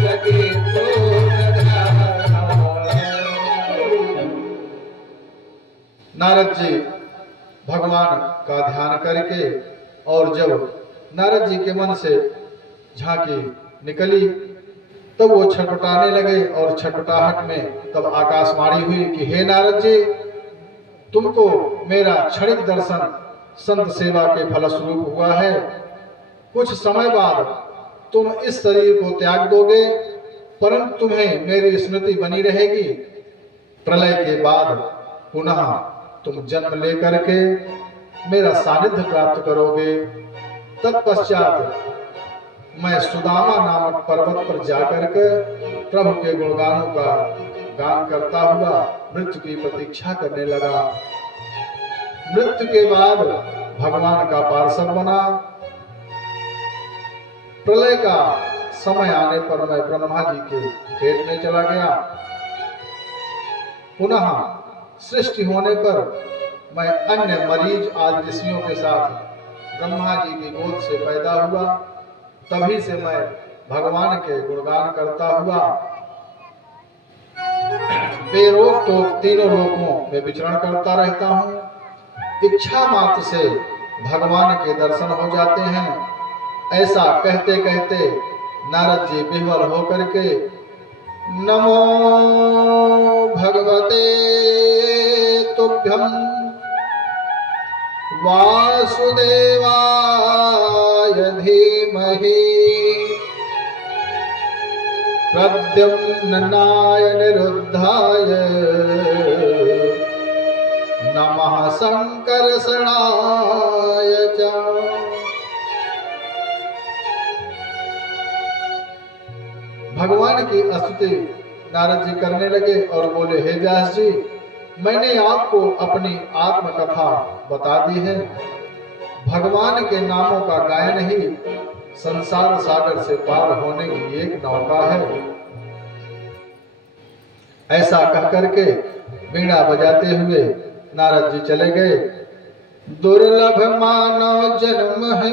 लगे तो नारद जी भगवान का ध्यान करके, और जब नारद जी के मन से झांकी निकली तब वो छटपटाने लगे, और छटपटाहट में तब आकाशवाणी हुई कि हे नारद जी, तुमको मेरा क्षणिक दर्शन संत सेवा के फलस्वरूप हुआ है। कुछ समय बाद तुम इस शरीर को त्याग दोगे, परंतु तुम्हें मेरी स्मृति बनी रहेगी। प्रलय के बाद पुनः तुम जन्म लेकर के मेरा सानिध्य प्राप्त करोगे। तत्पश्चात मैं सुदामा नामक पर्वत पर जाकर के प्रभु के गुणगानों का गान करता हुआ मृत्यु की प्रतीक्षा करने लगा। मृत्यु के बाद भगवान का पार्षद बना। प्रलय का समय आने पर मैं ब्रह्मा जी के पेट में चला गया। पुनः सृष्टि होने पर मैं अन्य मरीज आदि ऋषियों के साथ ब्रह्मा जी की गोद से पैदा हुआ। तभी से मैं भगवान के गुणगान करता हुआ बेरोक टोक तीनों लोकों में विचरण करता रहता हूँ। इच्छा मात्र से भगवान के दर्शन हो जाते हैं। ऐसा कहते कहते नारद जी विह्वल होकर के नमो भगवते तुभ्यं वासुदेवाय धीमहि प्रद्युम्नाय निरुद्धाय नमः संकर्षणाय च। भगवान की स्तुति नारद जी करने लगे और बोले, हे व्यास जी, मैंने आपको अपनी आत्मकथा बता दी है। भगवान के नामों का गायन ही संसार सागर से पार होने की एक नौका है। ऐसा कह करके बीड़ा बजाते हुए नारद जी चले गए। दुर्लभ मानव जन्म है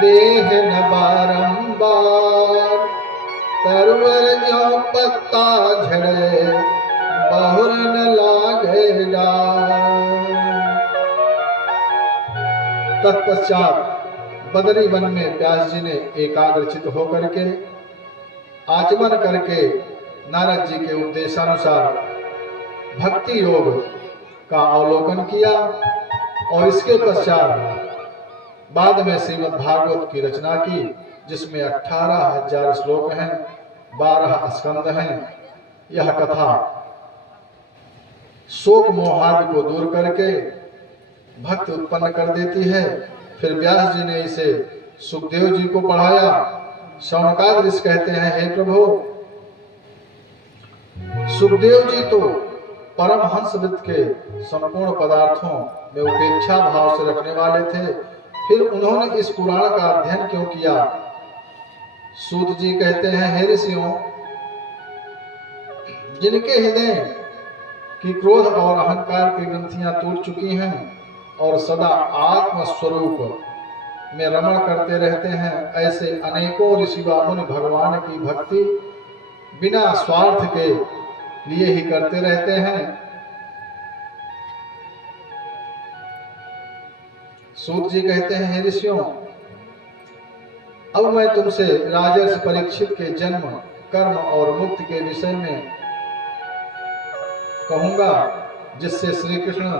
देह न बारंबार, तरवर जो पत्ता झड़े बहुर न लागे डार। तत्पश्चात बदरी वन में व्यास जी ने एकाग्रचित होकर के आचमन करके नारद जी के उपदेशानुसार भक्ति योग का अवलोकन किया, और इसके पश्चात बाद में श्रीमद् भागवत की रचना की, जिसमें 18,000 श्लोक हैं, 12 स्कंद हैं। यह कथा शोक मोहादि को दूर करके भक्ति उत्पन्न कर देती है। फिर व्यास जी ने इसे सुखदेव जी को पढ़ाया। शौनकाद ऋषि कहते हैं, हे प्रभु, सुखदेव जी तो परमहंस वृत्त के संपूर्ण पदार्थों में उपेक्षा भाव से रखने वाले थे, फिर उन्होंने इस पुराण का अध्ययन क्यों किया? सूत जी कहते हैं, हे ऋषियों, जिनके हृदय की क्रोध और अहंकार की ग्रंथियां टूट चुकी हैं और सदा आत्म स्वरूप में रमण करते रहते हैं, ऐसे अनेकों ऋषि व मुनि भगवान की भक्ति बिना स्वार्थ के लिए ही करते रहते हैं। सूत जी कहते हैं, हे ऋषियों, अब मैं तुमसे राजर्षि परीक्षित के जन्म, कर्म और मुक्ति के विषय में कहूंगा, जिससे श्री कृष्ण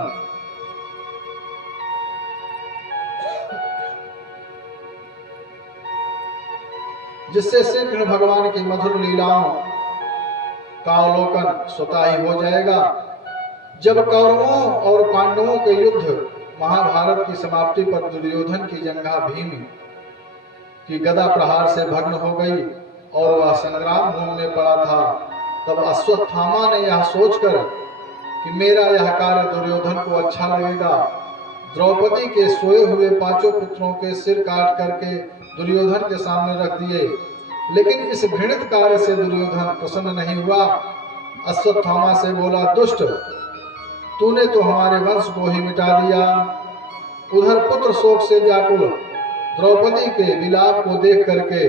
भगवान की मधुर लीलाओं का अवलोकन स्वतः ही हो जाएगा। जब कौरवों और पांडवों के युद्ध महाभारत की समाप्ति पर दुर्योधन की जंघा भीम की गदा प्रहार से भग्न हो गई और वह संग्राम भूमि में पड़ा था, तब अश्वत्थामा ने यह सोचकर कि मेरा यह कार्य दुर्योधन को अच्छा लगेगा, द्रौपदी के सोए हुए 5 पुत्रों के सिर काट करके दुर्योधन के सामने रख दिए। लेकिन इस घृणित कार्य से दुर्योधन प्रसन्न नहीं हुआ। अश्वत्थामा से बोला, दुष्ट, तूने तो हमारे वंश को ही मिटा दिया। उधर पुत्र शोक से व्याकुल द्रौपदी के विलाप को देख करके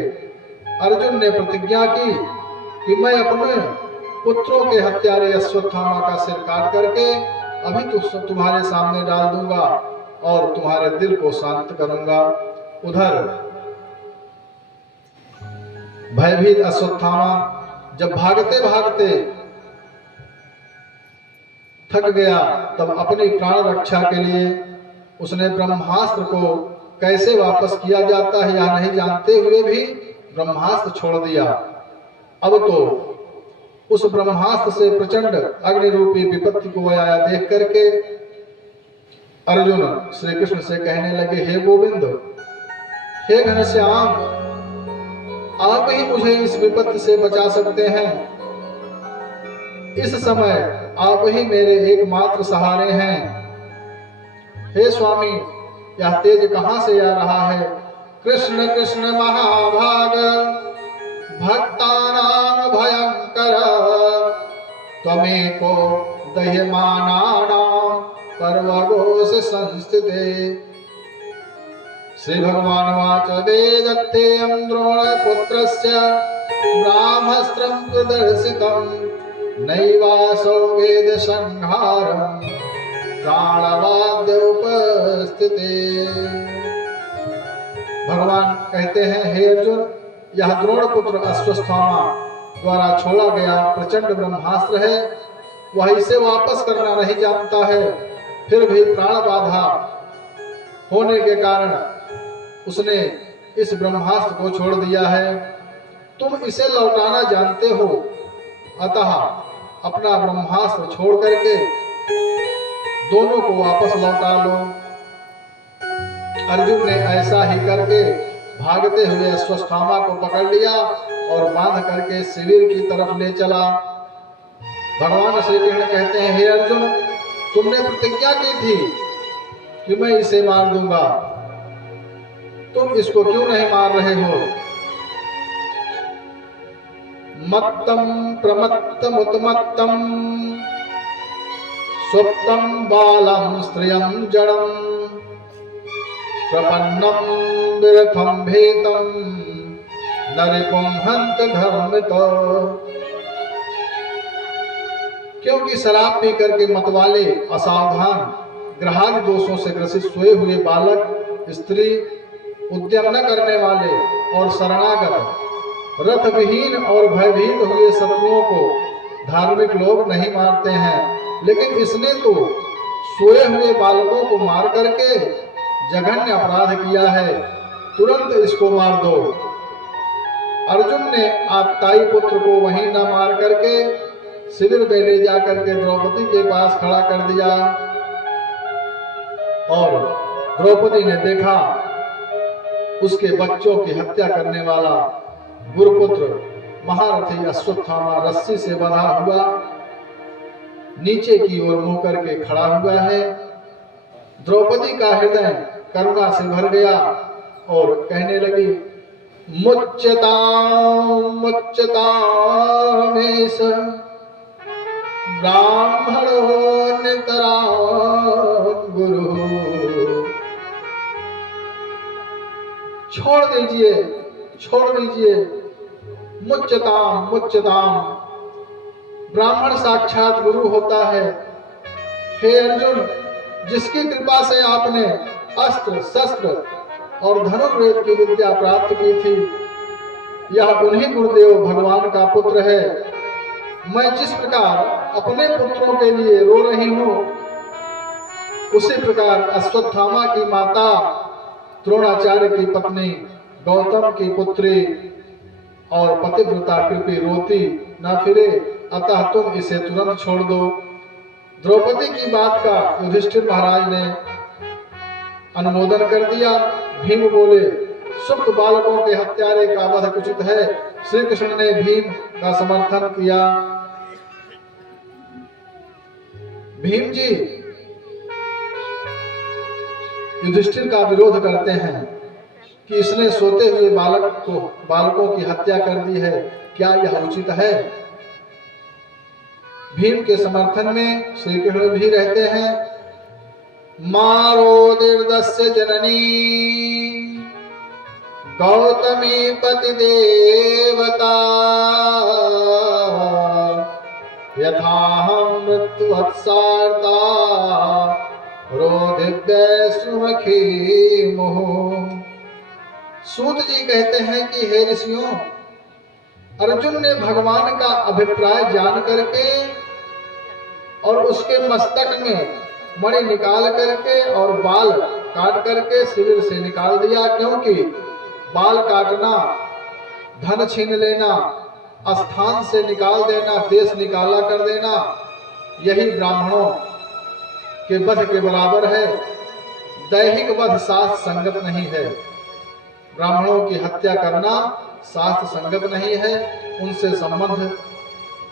अर्जुन ने प्रतिज्ञा की कि मैं अपने पुत्रों के हत्यारे अश्वत्थामा का सिर काट करके अभी तुम्हारे सामने डाल दूंगा और तुम्हारे दिल को शांत करूंगा। उधर भयभीत अश्वत्थामा जब भागते भागते थक गया, तब अपनी प्राण रक्षा के लिए उसने ब्रह्मास्त्र को कैसे वापस किया जाता है या नहीं जानते हुए भी ब्रह्मास्त्र छोड़ दिया। अब तो उस ब्रह्मास्त्र से प्रचंड अग्नि रूपी विपत्ति को आया देख करके अर्जुन श्री कृष्ण से कहने लगे, हे गोविंद, हे घनश्याम, आप ही मुझे इस विपत्ति से बचा सकते हैं। इस समय आप ही मेरे एकमात्र सहारे हैं। हे स्वामी, यह तेज कहां से आ रहा है? कृष्ण कृष्ण महाभाग भक्तानां भयंकर त्वमेको दह्यमानानां पर्वगोस संस्थिते। श्री भगवान वाच वेदत्तेयं द्रोणपुत्रस्य ब्राह्मस्त्रं प्रदर्शितं नैवासौ वेद संहारं प्राणवाद्य उपस्थिते। भगवान कहते हैं, हे अर्जुन, यह द्रोणपुत्र अश्वत्थामा द्वारा छोड़ा गया प्रचंड ब्रह्मास्त्र है। वह इसे वापस करना नहीं जानता है, फिर भी प्राण बाधा होने के कारण उसने इस ब्रह्मास्त्र को छोड़ दिया है। तुम इसे लौटाना जानते हो, अतः अपना ब्रह्मास्त्र छोड़ करके दोनों को वापस लौटा लो। अर्जुन ने ऐसा ही करके भागते हुए अश्वत्थामा को पकड़ लिया और बांध करके शिविर की तरफ ले चला। भगवान श्री कृष्ण कहते हैं, हे अर्जुन, तुमने प्रतिज्ञा की थी कि मैं इसे मार दूंगा, तुम इसको क्यों नहीं मार रहे हो? मत्तम प्रमत्तम उत्मत्तम स्वप्तम बालम स्त्रियं जड़म प्रपन्नम विरथम भेतम नरिपुं हंत धर्मतो। क्योंकि शराब पी करके मतवाले, असावधान, ग्रहादि दोषों से ग्रसित सोए हुए बालक, स्त्री, उद्यम न करने वाले और शरणागत, रथ विहीन और भयभीत हुए शत्रुओं को धार्मिक लोग नहीं मारते हैं, लेकिन इसने तो सोए हुए बालकों को मार करके जघन्य अपराध किया है, तुरंत इसको मार दो। अर्जुन ने आप्ताई पुत्र को वहीं न मार करके शिविर में ले जाकर के द्रौपदी के पास खड़ा कर दिया और द्रौपदी ने देखा उसके बच्चों की हत्या करने वाला गुरुपुत्र महारथी अश्वत्थामा रस्सी से बंधा हुआ नीचे की ओर मुंह करके खड़ा हुआ है। द्रौपदी का हृदय करुणा से भर गया और कहने लगी, मुच्यतां मुच्यतामेष ब्राह्मणो नितरां गुरु। छोड़ दीजिए, छोड़ दीजिए। मुच्यताम मुच्यताम, ब्राह्मण साक्षात गुरु होता है। हे अर्जुन, जिसकी कृपा से आपने अस्त्र शस्त्र और धनुर्वेद की विद्या प्राप्त की थी, यह उन्हीं गुरुदेव भगवान का पुत्र है। मैं जिस प्रकार अपने पुत्रों के लिए रो रही हूँ, उसी प्रकार अश्वत्थामा की माता, द्रोणाचार्य की पत्नी, गौतम की पुत्री और पतिव्रता कृपी रोती न फिरे, अतः तुम इसे तुरंत छोड़ दो। द्रौपदी की बात का युधिष्ठिर महाराज ने अनुमोदन कर दिया। भीम बोले, सुप्त बालकों के हत्यारे का वध उचित है। श्री कृष्ण ने भीम का समर्थन किया। भीम जी युधिष्ठिर का विरोध करते हैं कि इसने सोते हुए बालकों की हत्या कर दी है, क्या यह उचित है? भीम के समर्थन में श्री कृष्ण भी रहते हैं। मारो निर्दस्य जननी गौतमी पति देवता यथाहं मृत्युवत्सार्ता रोधिव्य सुमुखी मुहुः। सूत जी कहते हैं कि हे ऋषियों, अर्जुन ने भगवान का अभिप्राय जान करके और उसके मस्तक में मणि निकाल करके और बाल काट करके शिविर से निकाल दिया, क्योंकि बाल काटना, धन छीन लेना, स्थान से निकाल देना, देश निकाला कर देना, यही ब्राह्मणों के वध के बराबर है। दैहिक वध शास्त्र संगत नहीं है। ब्राह्मणों की हत्या करना शास्त्र संगत नहीं है। उनसे संबंध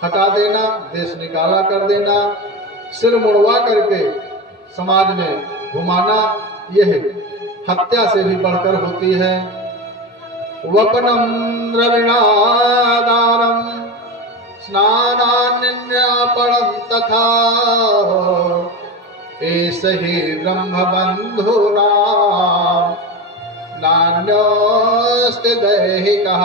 हटा देना, देश निकाला कर देना, सिर मुड़वा करके समाज में घुमाना, यह हत्या से भी बढ़कर होती है। वपनम द्रविणादारम स्नानान्यापणम तथा एष हि ब्रह्मबंधुना नान्योस्ति दैहिकः।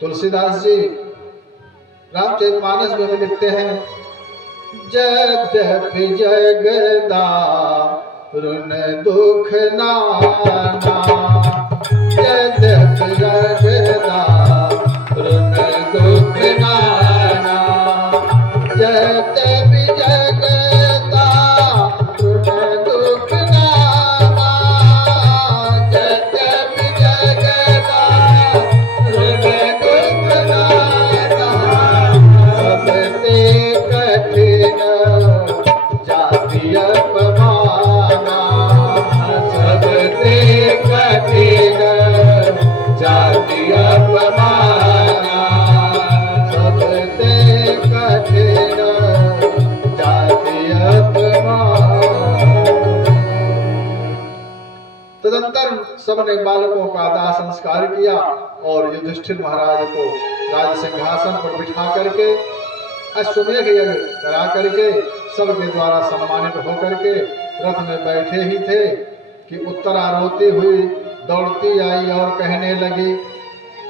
तुलसीदास जी रामचरितमानस में लिखते हैं, यद्यपि जगदारुण दुख नाना, यद्यपि जगदारुण दुख नाना, यद्यपि जगदारुण दुख नाना, यद्यपि जगदारुण दुख नाना, सबते कठिन जाति अपमाना, सबते कठिन जाति अपमाना, सबते कठिन जाति अपमाना। तदंतर सबने बालकों का दाह संस्कार किया और युधिष्ठिर महाराज को राज सिंहासन पर बिठा करके अश्वमेध यज्ञ करा करके सबके द्वारा सम्मानित होकर के रथ में बैठे ही थे कि उत्तरा रोती हुई दौड़ती आई और कहने लगी,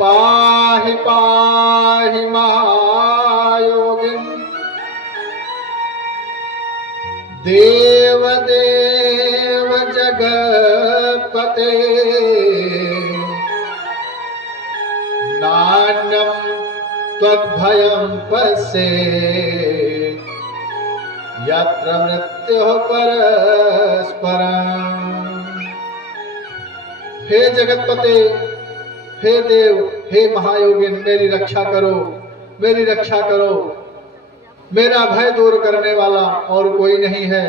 पाहि पाहि महायोगिन देव देव जगत्पते नान्यं त्वद्भयं पश्ये यत्र मृत्युः परस्परम्। हे जगतपते, हे देव, हे महायोगिन, मेरी रक्षा करो, मेरी रक्षा करो। मेरा भय दूर करने वाला और कोई नहीं है।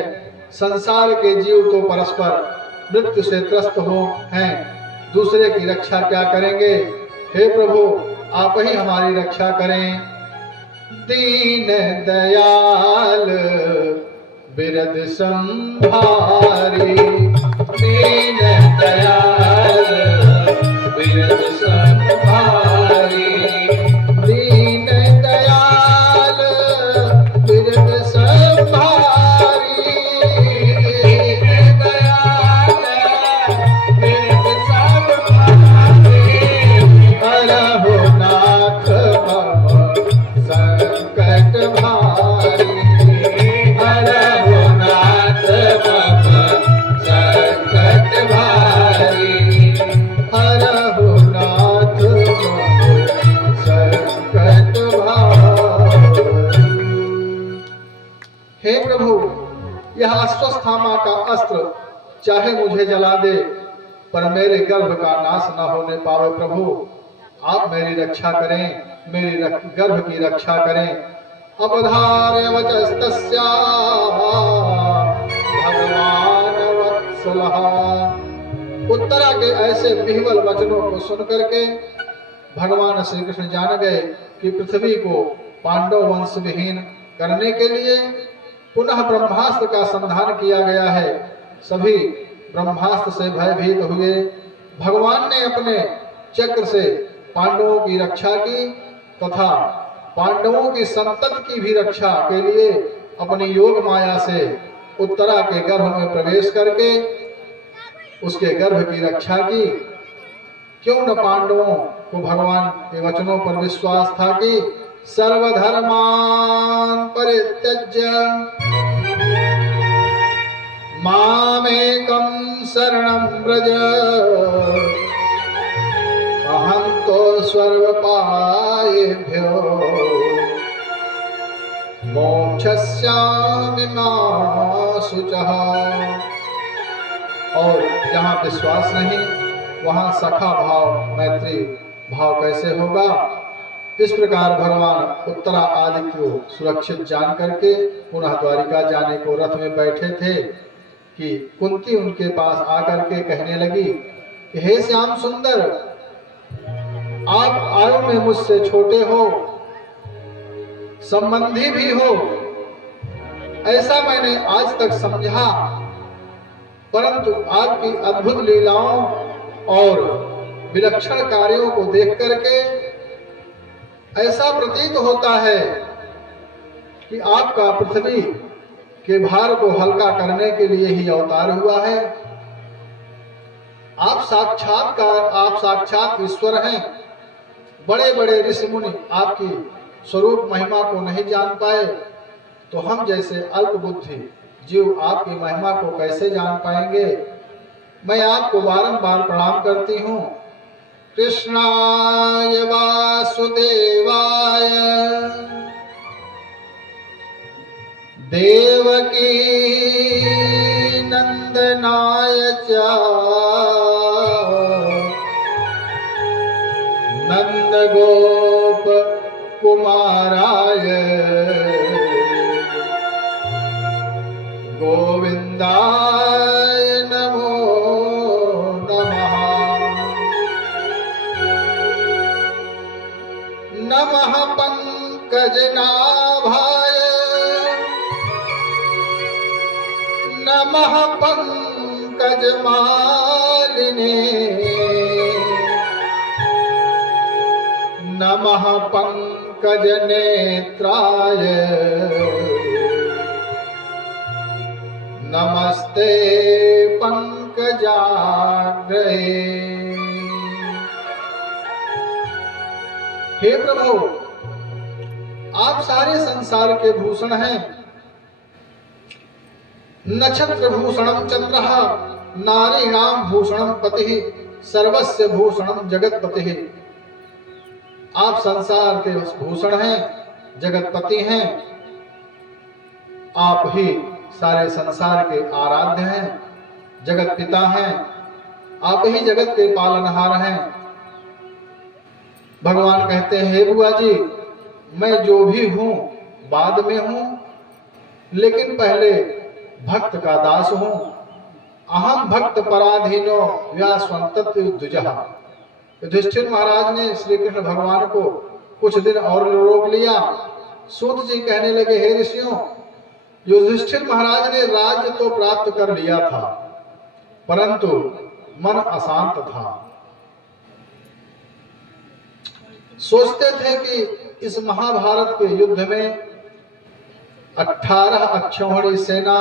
संसार के जीव तो परस्पर मृत्यु से त्रस्त हो हैं, दूसरे की रक्षा क्या करेंगे। हे प्रभु, आप ही हमारी रक्षा करें। दीन दयाल बिरद संभारी, दीन दयाल बिरद संभारी, दीन दयाल बिरद संभारी, दीन दयाल बिरद संभारी। हरहु नाथ मम संकट भारी, हरहु नाथ मम संकट भारी, हरहु नाथ मम संकट भारी। हे प्रभु, यह अश्वत्थामा का अस्त्र चाहे मुझे जला दे, पर मेरे गर्भ का नाश न होने पावे। प्रभु, आप मेरी रक्षा करें, मेरी गर्भ की रक्षा करें। अपधार्य वचस्तस्या भगवान वत्सलः। उत्तरा के ऐसे विह्वल वचनों को सुन करके भगवान श्री कृष्ण जान गए कि पृथ्वी को पांडव वंश विहीन करने के लिए पुनः ब्रह्मास्त्र का संधान किया गया है। सभी ब्रह्मास्त्र से भयभीत हुए। भगवान ने अपने चक्र से पांडवों की रक्षा की तथा पांडवों की संतति की भी रक्षा के लिए अपनी योग माया से उत्तरा के गर्भ में प्रवेश करके उसके गर्भ की रक्षा की। क्यों न पांडवों को भगवान के वचनों पर विश्वास था कि सर्वधर्मान परित्यज्य मामेकं शरणं व्रज अहं तो सर्वपायेभ्यो मोक्षयिष्यामि मा शुचः। और जहाँ विश्वास नहीं वहाँ सखा भाव मैत्री भाव कैसे होगा। इस प्रकार भगवान उत्तरा आदि को सुरक्षित जान करके पुनः द्वारिका जाने को रथ में बैठे थे कि कुंती उनके पास आकर के कहने लगी कि हे श्याम सुंदर, आप आयु में मुझसे छोटे हो, संबंधी भी हो, ऐसा मैंने आज तक समझा, परंतु आपकी अद्भुत लीलाओं और विलक्षण कार्यों को देख करके ऐसा प्रतीत होता है कि आपका पृथ्वी के भार को हल्का करने के लिए ही अवतार हुआ है। आप साक्षात ईश्वर हैं। बड़े बड़े ऋषि मुनि आपकी स्वरूप महिमा को नहीं जान पाए, तो हम जैसे अल्प बुद्धि जीव आपकी महिमा को कैसे जान पाएंगे। मैं आपको बारंबार प्रणाम करती हूँ। कृष्णाय वासुदेवाय देवकी नंदनाय च नंदगोप कुमाराय गोविंदाय नमो नमः। नमः पंकजनाभाय नमः पंकजमालिने नमः पंकजनेत्राय नमस्ते पंकजाग्रे। हे प्रभु, आप सारे संसार के भूषण हैं। नक्षत्र भूषणम चंद्रः नारीणाम भूषणम पतिः सर्वस्य भूषणम जगतपतिः। आप संसार के भूषण हैं, जगतपति हैं। आप ही सारे संसार के आराध्य हैं, जगत पिता हैं। आप ही जगत के पालनहार हैं। भगवान कहते हैं, हे बुआ जी, मैं जो भी हूं बाद में हूं, लेकिन पहले भक्त का दास हूं। अहम भक्त पराधीनो व्यास्वंतत्वद्विजः। युधिष्ठिर महाराज ने श्री कृष्ण भगवान को कुछ दिन और रोक लिया। सूत जी कहने लगे, हे ऋषियों, युधिष्ठिर महाराज ने राज्य तो प्राप्त कर लिया था, परंतु मन अशांत था। सोचते थे कि इस महाभारत के युद्ध में 18 अक्षौहिणी सेना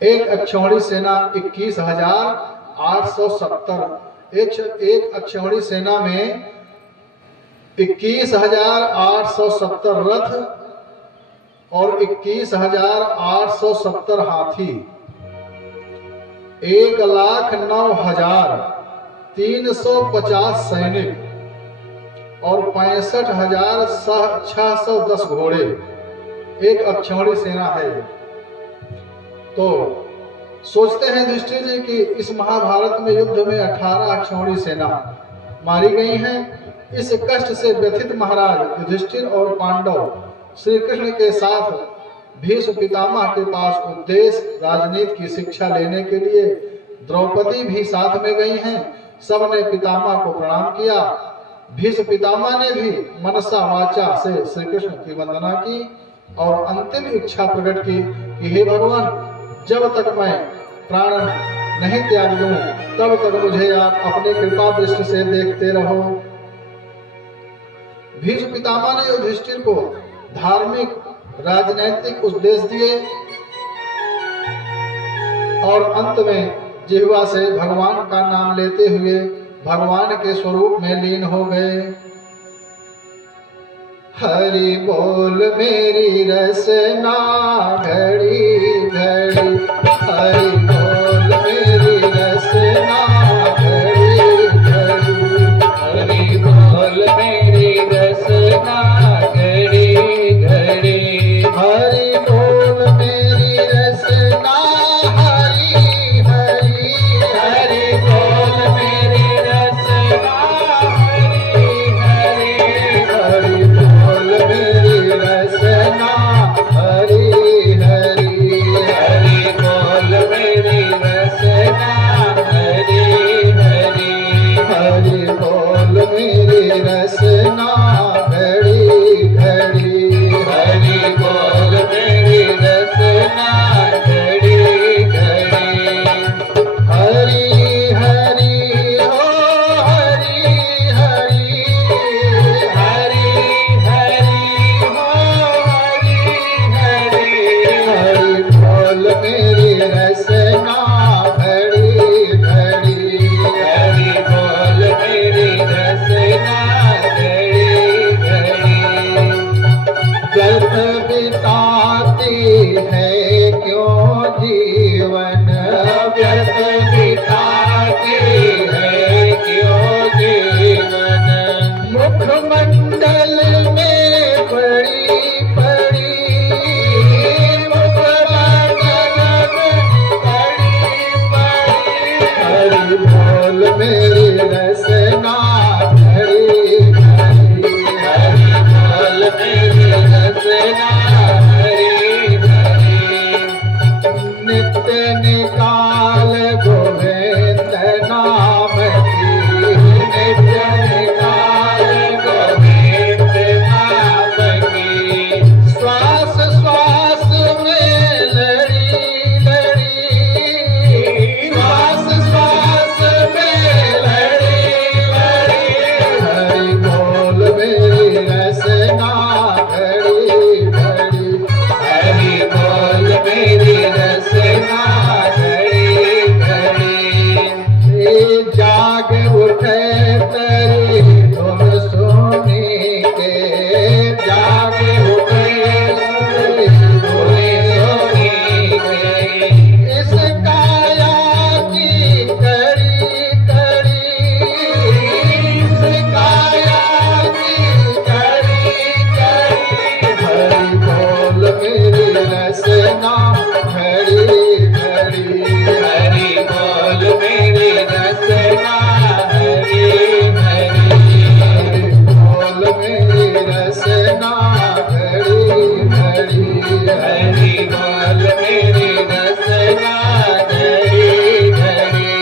एक अक्षौहिणी सेना 21,870। एक अक्षौहिणी सेना में 21,870 रथ और 21,870 हाथी, 1,09,350 सैनिक और 65,610 घोड़े एक अक्षौहिणी सेना है। तो सोचते हैं युधिष्ठिर जी कि इस महाभारत में युद्ध में 18 अक्षौहिणी सेना मारी गई हैं। इस कष्ट से व्यथित महाराज युधिष्ठिर और पांडव श्री कृष्ण के साथ भीष्म पितामह के पास उपदेश राजनीति की शिक्षा लेने के लिए, द्रौपदी भी साथ में गई हैं। सबने पितामह को प्रणाम किया। भीष्म पितामह ने भी मनसा वाचा से श्री कृष्ण की वंदना की और अंतिम इच्छा प्रकट की कि हे भगवान, जब तक मैं प्राण नहीं त्याग दूं तब तक मुझे आप अपनी कृपा दृष्टि से देखते रहो। भीष्म पितामह ने युधिष्ठिर को धार्मिक राजनैतिक उपदेश दिए और अंत में जिह्वा से भगवान का नाम लेते हुए भगवान के स्वरूप में लीन हो गए। हरि बोल मेरी रसना घड़ी घड़ी, हरि बोल मेरी रसना घड़ी घड़ी, हरि बोल मेरी रसना घड़ी घड़ी, हरि बोल मेरी रसना हरि हरि, हरि बोल मेरी रसना हरि हरि, हरि बोल मेरी रसना हरि हरि, हरि बोल मेरी रसना हरि हरि, हरि बोल मेरी रसना घड़ी घड़ी, हरि बोल मेरी रसना घड़ी घड़ी, हरि हरि हो हरि हरि, हरि हरि हो हरि हरि, हरि बोल मेरी रसना घड़ी घड़ी, हरि बोल मेरी रसना घड़ी घड़ी, व्यर्थ बिताती है क्यों जीवन, व्यर्थ बिताती है क्यों जीवन, मुखमंडल में पड़ी पड़ी, मुखमंडल में पड़ी पड़ी, हरि बोल मेरी रसना घड़ी घड़ी, हरि बोल मेरी रसना हरि हरि, नित्य निकाल गोविंद नाम की, नित्य निकाल गोविंद नाम की, श्वास श्वास में लड़ी लड़ी, श्वास श्वास में लड़ी लड़ी, हरि बोल मेरी रसना घड़ी घड़ी, हरि बोल मेरी रसना घड़ी घड़ी, जाग उठे तेरी धुन सुनी के, जाग उठे तेरी धुन सुनी के, इस काया की कड़ी कड़ी, इस काया की कड़ी कड़ी, हरि बोल मेरी रसना घड़ी घड़ी, हरि बोल मेरी रसना हरि हरि, हरि बोल मेरी रसना घड़ी घड़ी, हरि बोल मेरी रसना घड़ी घड़ी,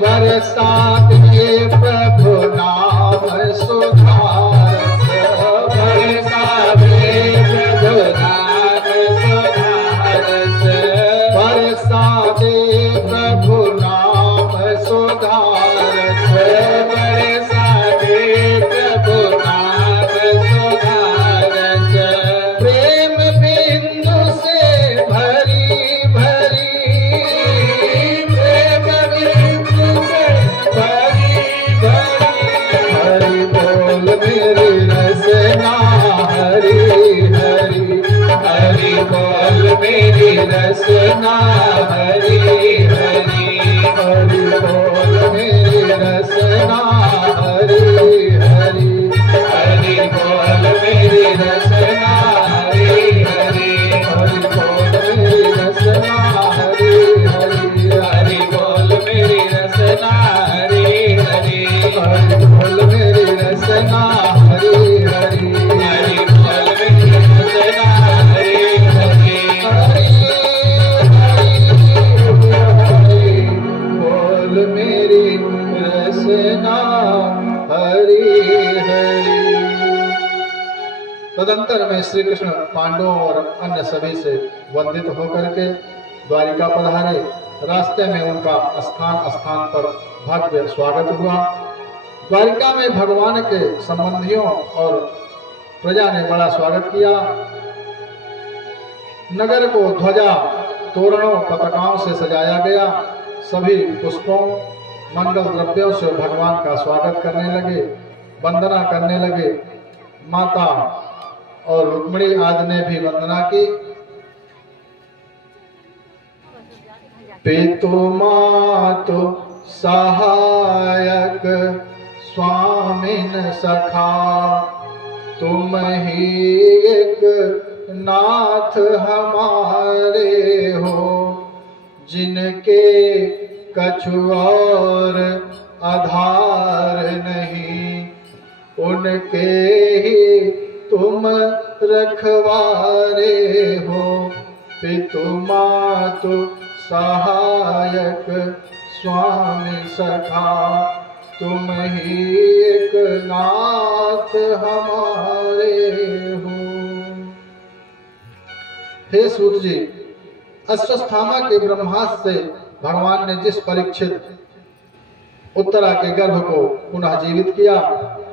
बरसात के प्रभु नाम सुधारत, बरसात के प्रभु नाम सुधारस, बरसात प्रभु नाम सुधारत, बरसात प्रभु नाम सुधारस, प्रेम बिंदु से भरी भरी, प्रेम बिंदु से भरी भरी, हरि बोल मेरी रसना हरि हरि, हरि बोल मेरी रसना हरि हरि, हरि बोल मेरी रसना हरि हरि, हरि बोल मेरी रसना हरि हरि, हरि बोल मेरी रसना हरि हरि, हरि बोल मेरी रसना हरि हरि, हरि बोल मेरी रसना हरि हरि, हरि बोल मेरी रसना हरि हरि, हरि हरि बोल मेरी रसना हरि हरि। तदंतर में श्री कृष्ण पांडवों और अन्य सभी से वंदित होकर के द्वारिका पधारे। रास्ते में उनका स्थान स्थान पर भव्य स्वागत हुआ। द्वारिका में भगवान के संबंधियों और प्रजा ने बड़ा स्वागत किया। नगर को ध्वजा तोरणों पताकाओं से सजाया गया। सभी पुष्पों मंगल द्रव्यों से भगवान का स्वागत करने लगे, वंदना करने लगे। माता और रुक्मिणी आदि ने भी वंदना की। पितु मातु सहायक स्वामिन सखा, तुम ही एक नाथ हमारे हो, जिनके कछु और आधार नहीं, उनके ही तुम रखवारे हो। पितु मातु सहायक स्वामी सखा, तुम ही एक नाथ हमारे हो। हे सूत जी, अश्वस्थामा के ब्रह्मास्त्र से भगवान ने जिस परीक्षित उत्तरा के गर्भ को पुनः जीवित किया,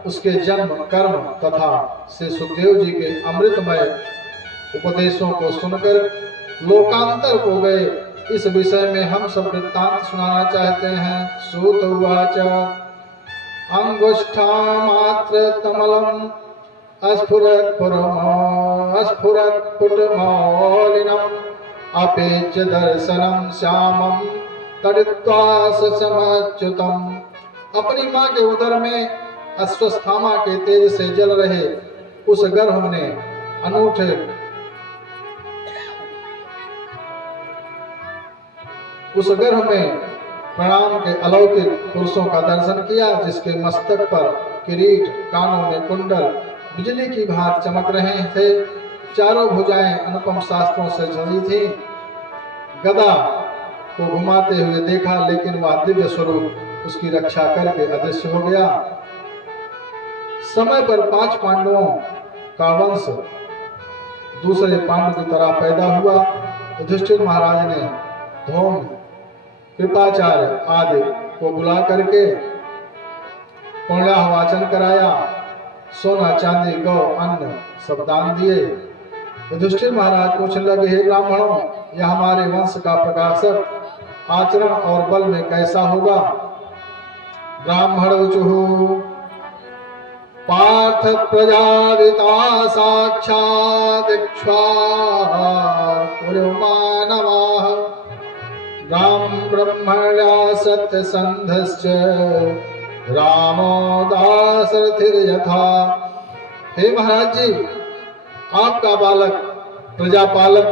उसके जन्म कर्म तथा श्री सुखदेव जी के अमृतमय उपदेशों को सुनकर लोकांतर को गए, इस विषय में हम सब वृत्तांत सुनाना चाहते हैं। सूत उवाच अंगुष्ठामात्र तमलम स्फुरत्पुटमौलिनम् अपेच्य दर्शनम श्यामम तडित्वा समच्युतम। अपनी माँ के उदर में अश्वस्थामा के तेज से जल रहे उस गर्भ ने अनूठे उस गर्भ में प्रणाम के अलौकिक पुरुषों का दर्शन किया, जिसके मस्तक पर किरीट, कानों में कुंडल बिजली की भांति चमक रहे थे, चारों भुजाएं अनुपम शास्त्रों से सजी थी। गदा को घुमाते हुए देखा, लेकिन वह दिव्य स्वरूप उसकी रक्षा करके अदृश्य हो गया। समय पर 5 पांडवों का वंश दूसरे पांडव की तरह पैदा हुआ। युधिष्ठिर महाराज ने धूम, कृपाचार्य आदि को बुला करके पुण्याहवाचन कराया, सोना चांदी गौ अन्न सब दान दिए। युधिष्ठिर महाराज पूछने लगे, हे ब्राह्मणों, यह हमारे वंश का प्रकाशक आचरण और बल में कैसा होगा? ब्राह्मण उचुहु पार्थ प्रजाविता साक्षात् इक्ष्वाकुरो मानवाः राम ब्रह्मण्या सत्यसन्धश्च रामो दाशरथिर्यथा। हे महाराज जी, आपका बालक प्रजापालक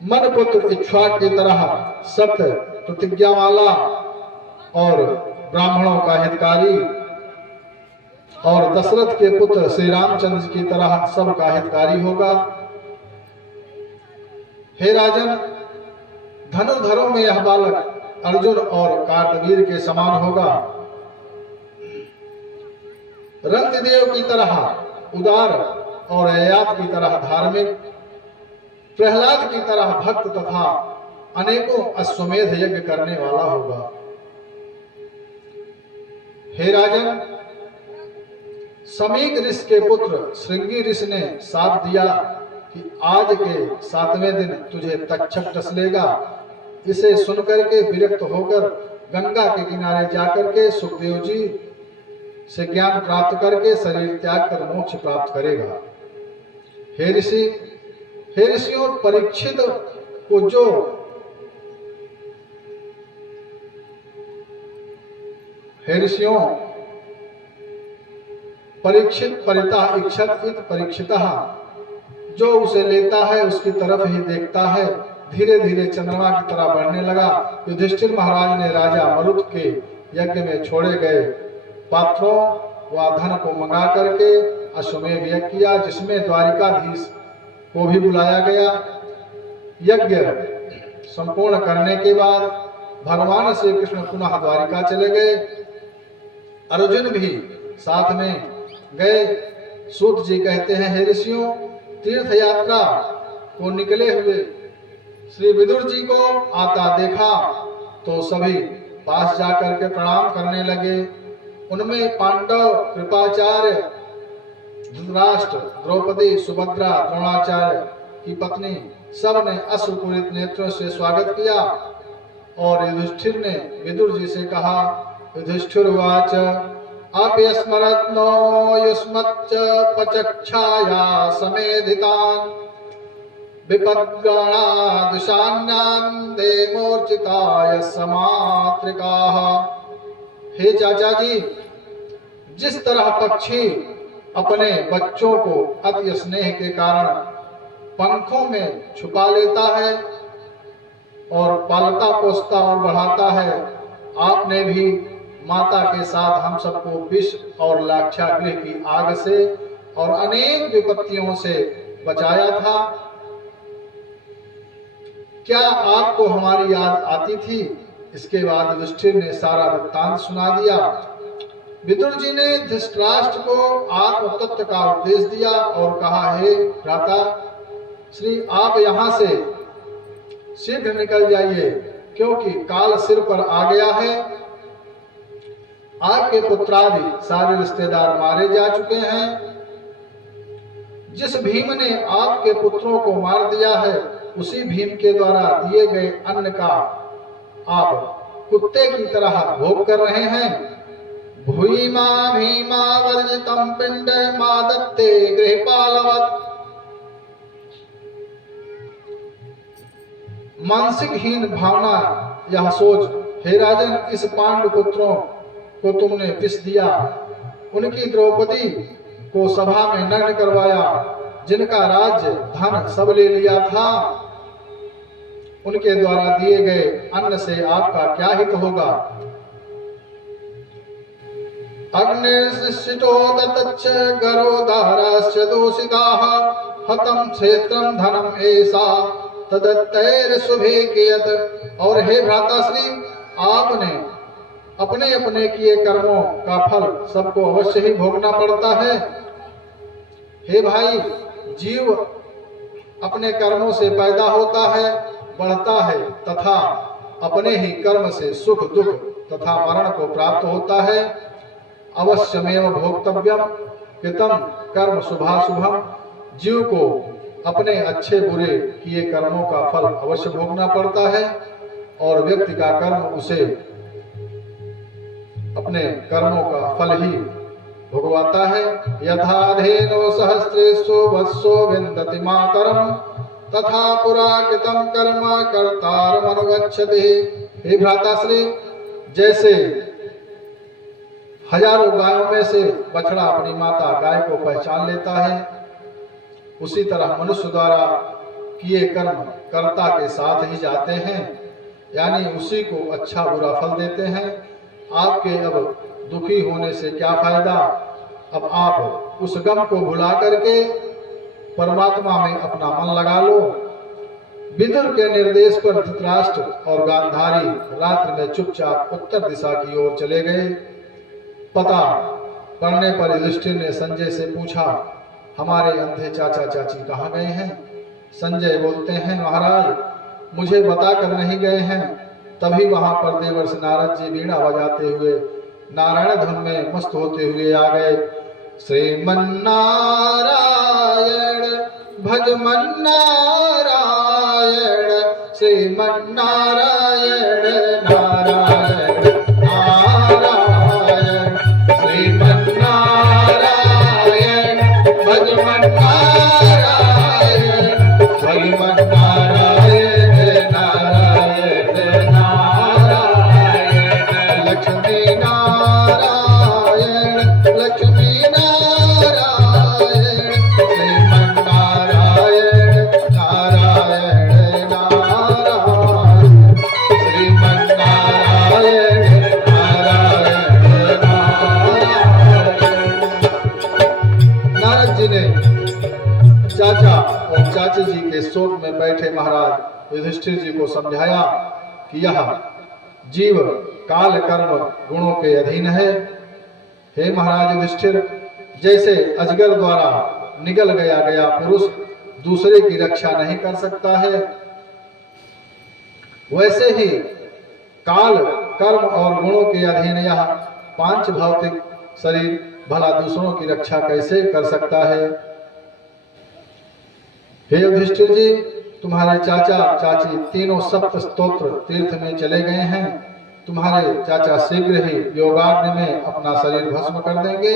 मनपुत्र इक्ष्वाक की तरह सत्य प्रतिज्ञा वाला और ब्राह्मणों का हितकारी और दशरथ के पुत्र श्री रामचंद्र की तरह सबका हितकारी होगा। हे राजन, धनुर्धरों में यह बालक अर्जुन और कार्तवीर के समान होगा। रंतिदेव की तरह उदार और ययात की तरह धार्मिक, प्रहलाद की तरह भक्त तथा अनेकों अश्वमेध यज्ञ करने वाला होगा। हे राजन, समीक ऋषि के पुत्र श्रृंगी ऋषि ने साथ दिया कि आज के 7वें दिन तुझे तक्षक डस लेगा। इसे सुनकर के विरक्त होकर गंगा के किनारे जाकर के सुखदेव जी से ज्ञान प्राप्त करके शरीर त्याग कर मोक्ष प्राप्त करेगा। हे ऋषि, हे ऋषियों, परीक्षित को जो हे ऋषियों, परीक्षित परिता इक्षत इत परीक्षितः, जो उसे लेता है उसकी तरफ ही देखता है। धीरे धीरे चंद्रमा की तरह बढ़ने लगा। युधिष्ठिर महाराज ने राजा मरुत के यज्ञ में छोड़े गए पात्रों व धन को मंगा करके अश्वमेध यज्ञ किया, जिसमें द्वारिकाधीश को भी बुलाया गया। यज्ञ संपूर्ण करने के बाद भगवान श्री कृष्ण पुनः द्वारिका चले गए। अर्जुन भी साथ में गए। सूत जी कहते हैं, हे ऋषियों, तीर्थ यात्रा को निकले हुए श्री विदुर जी को आता देखा तो सभी पास जाकर के प्रणाम करने लगे। उनमें पांडव, कृपाचार्य, धृतराष्ट्र, द्रौपदी, सुभद्रा, द्रोणाचार्य की पत्नी सब ने अश्रुपूरित नेत्रों से स्वागत किया। और युधिष्ठिर ने विदुर जी से कहा, युधिष्ठिर्वाच अपयस्मरत्नो युष्मच्च पचक्षाया समेधितान् विपद्गणादुषान्यान् दे मूर्छिताय समात्रिकाः। हे चाचा जी, जिस तरह पक्षी अपने बच्चों को अति स्नेह के कारण पंखों में छुपा लेता है और पालता पोसता और बढ़ाता है, आपने भी माता के साथ हम सबको विष और लाक्षागृह की आग से और अनेक विपत्तियों से बचाया था। क्या आपको हमारी याद आती थी? इसके बाद युधिष्ठिर ने सारा वृत्तांत सुना दिया। विदुर जी ने धृतराष्ट्र को आत्म तत्व का उपदेश दिया और कहा, हे भ्राता श्री, आप यहाँ से शीघ्र निकल जाइए, क्योंकि काल सिर पर आ गया है। आपके पुत्रादि सारे रिश्तेदार मारे जा चुके हैं। जिस भीम ने आपके पुत्रों को मार दिया है, उसी भीम के द्वारा दिए गए अन्न का आप कुत्ते की तरह भोग कर रहे हैं। भूयिमा भीमा वर्जितम पिंड मादत्ते गृहपालवत्। मानसिकहीन भावना यह सोच, हे राजन, इस पांडु पुत्रों को तुमने विष दिया, उनकी द्रौपदी को सभा में नग्न करवाया, जिनका राज्य धन सब ले लिया था, उनके द्वारा दिए गए अन्न से आपका क्या हित होगा? अग्निर्शिष्टो दत्तच्च गरोदाराश्च दोषिताः हतं क्षेत्रं धनम ऐसा तदत्तैर शुभे कियत। और हे भ्राताश्री, आपने अपने अपने किए कर्मों का फल सबको अवश्य ही भोगना पड़ता है। हे भाई, जीव अपने कर्मों से पैदा होता है, बढ़ता है तथा अपने ही कर्म से सुख दुख तथा मरण को प्राप्त होता है। अवश्यमेव भोक्तव्यम कृतं कर्म शुभाशुभम। जीव को अपने अच्छे बुरे किए कर्मों का फल अवश्य भोगना पड़ता है और व्यक्ति का कर्म उसे अपने कर्मों का फल ही भोगवाता है। यथाधेनो सहस्रेषु वत्सो विन्दति मातरम तथा पुरा कृतं कर्म कर्तारम अनुगच्छति। हे भ्राताश्री, जैसे हजारों गायों में से बछड़ा अपनी माता गाय को पहचान लेता है, उसी तरह मनुष्य द्वारा किए कर्म कर्ता के साथ ही जाते हैं, यानी उसी को अच्छा बुरा फल देते हैं। आपके अब दुखी होने से क्या फायदा? अब आप उस गम को भुला करके परमात्मा में अपना मन लगा लो। विदुर के निर्देश पर धृतराष्ट्र और गांधारी रात्रि में चुपचाप उत्तर दिशा की ओर चले गए। पता पड़ने पर युधिष्ठिर ने संजय से पूछा, हमारे अंधे चाचा चाची कहाँ गए हैं? संजय बोलते हैं, महाराज, मुझे बताकर नहीं गए हैं। तभी वहां पर देवर्षि नारद जी वीणा बजाते हुए नारायण धुन में मस्त होते हुए आ गए। श्रीमन्नारायण भजमन्नारायण श्रीमन्नारायण नारायण नारायण श्रीमन्नारायण भजमन्नारायण श्रीमन्नारायण नारायण नारायण लक्ष्मी नारायण लक्ष्मी नारायण श्रीमन्नारायण नारायण नारायण श्रीमन्नारायण नारायण नारायण। नारद जी ने चाचा और चाची जी के शोक में बैठे महाराज युधिष्ठिर जी को समझाया कि यह जीव काल कर्म गुणों के अधीन है। हे महाराज युधिष्ठिर, जैसे अजगर द्वारा निगल गया पुरुष दूसरे की रक्षा नहीं कर सकता है, वैसे ही काल कर्म और गुणों के अधीन यह पांच भौतिक शरीर भला दूसरों की रक्षा कैसे कर सकता है। हे युधिष्ठिर जी, तुम्हारे चाचा चाची तीनों सप्त स्तोत्र तीर्थ में चले गए हैं। तुम्हारे चाचा शीघ्र ही योगाग्नि में अपना शरीर भस्म कर देंगे